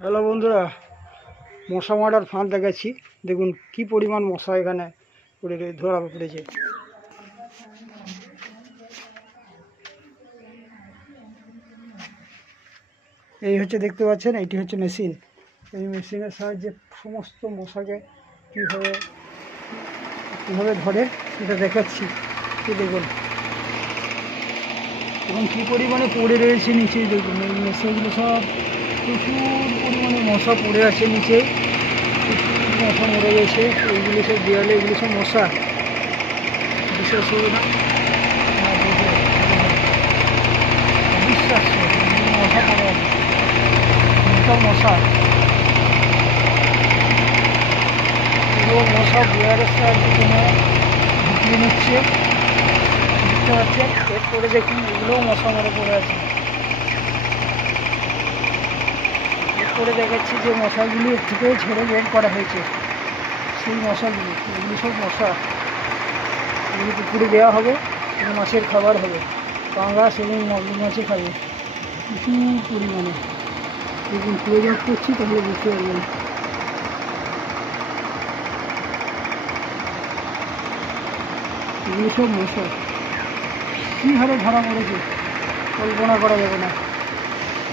Hello বন্ধুরা, মশা মারার ফাঁদ দেখাচ্ছি। দেখুন কি পরিমাণ মশা এখানে ধরা পড়েছে। এই হচ্ছে দেখতে পাচ্ছেন, এইটি হচ্ছে মেশিন। এই মেশিনের সাহায্যে সমস্ত মশাকে কীভাবে ধরে সেটা দেখাচ্ছি। কি দেখুন এবং কী পরিমাণে পড়ে রয়েছে নিচে। দেখুন এই মশাগুলো সব প্রচুর পরিমাণে মশা পড়ে আছে নিচে, প্রচুর মশা মরে গেছে। এইগুলো সব দেওয়ালে, এগুলো সব মশা, বিশেষ করে না অবিশ্বাস্য মশা পড়ে আছে, সব মশা। পুরো মশা বিয়ারের সাহায্যে কোনো ঢুকিয়ে নিচ্ছে, বুঝতে পারছেন। এরপরে দেখুন এগুলোও মশা মরে পড়ে আছে। এরপরে দেখাচ্ছি যে মশাগুলি এর থেকেও ছেড়ে বের করা হয়েছে। সেই মশাগুলি, এগুলি সব মশা, এগুলি পুকুরে দেওয়া হবে এবং মাছের খাবার হবে। পাঙ্গাস এবং মাগুর মাছে খাবে প্রচুর পরিমাণে। দেখুন ক্লোজ আপ করছি তাহলে বুঝতে পারবেন। এগুলি সব মশা কী হারে ধরা পড়েছে কল্পনা করা যাবে না।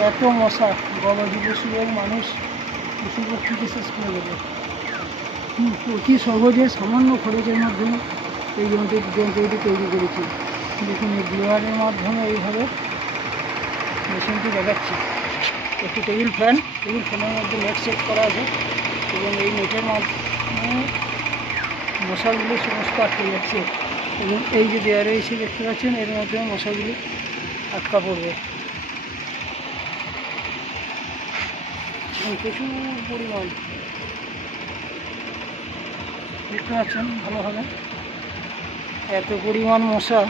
এত মশা গবাদি পশু এবং মানুষ পশু পক্ষীকে শেষ করে দেবে। অতি সহজে সামান্য খরচের মাধ্যমে এই যন্ত্রটি তৈরি করেছি। দেখুন এই ব্লোয়ারের মাধ্যমে এইভাবে মেশিনটি দেখাচ্ছি। একটি টেবিল ফ্যানের মধ্যে নেট সেট করা আছে এবং এই নেটের মাধ্যমে মশাগুলি সমস্ত আটকে যাচ্ছে এবং এই যে দেয়ারে এসে দেখতে পাচ্ছেন এর মাধ্যমে মশাগুলি আটকা পড়বে। প্রচুর পরিমাণ দেখতে পাচ্ছেন ভালোভাবে, এত পরিমাণ মশা।